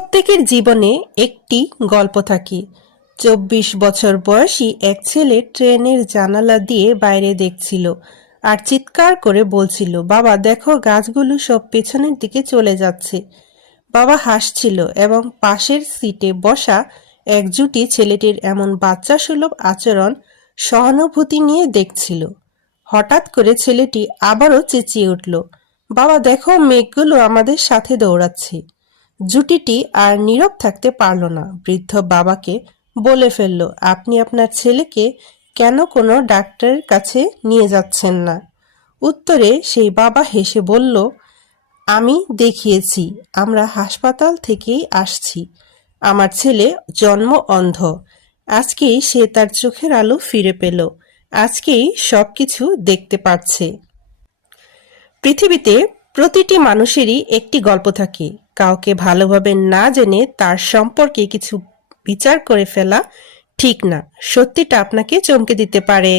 প্রত্যেকের জীবনে একটি গল্প থাকে। ২৪ বছর বয়সী এক ছেলে ট্রেনের জানালা দিয়ে বাইরে দেখছিল আর চিৎকার করে বলছিল, বাবা দেখো, গাছগুলো সব পেছনের দিকে চলে যাচ্ছে। বাবা হাসছিল এবং পাশের সিটে বসা এক জুটি ছেলেটির এমন বাচ্চা সুলভ আচরণ সহানুভূতি নিয়ে দেখছিল। হঠাৎ করে ছেলেটি আবারও চেঁচিয়ে উঠল, বাবা দেখো, মেঘগুলো আমাদের সাথে দৌড়াচ্ছে। জুটিটি আর নীরব থাকতে পারল না। বৃদ্ধ বাবাকে বলে ফেলল, আপনি আপনার ছেলেকে কেন কোনো ডাক্তারের কাছে নিয়ে যাচ্ছেন না? উত্তরে সেই বাবা হেসে বলল, আমি দেখিয়েছি, আমরা হাসপাতাল থেকেই আসছি। আমার ছেলে জন্ম অন্ধ। আজকেই সে তার চোখের আলো ফিরে পেল। আজকেই সবকিছু দেখতে পারছে। পৃথিবীতে প্রতিটি মানুষেরই একটি গল্প থাকে। কাউকে ভালোভাবে না জেনে তার সম্পর্কে কিছু বিচার করে ফেলা ঠিক না। সত্যিটা আপনাকে চমকে দিতে পারে।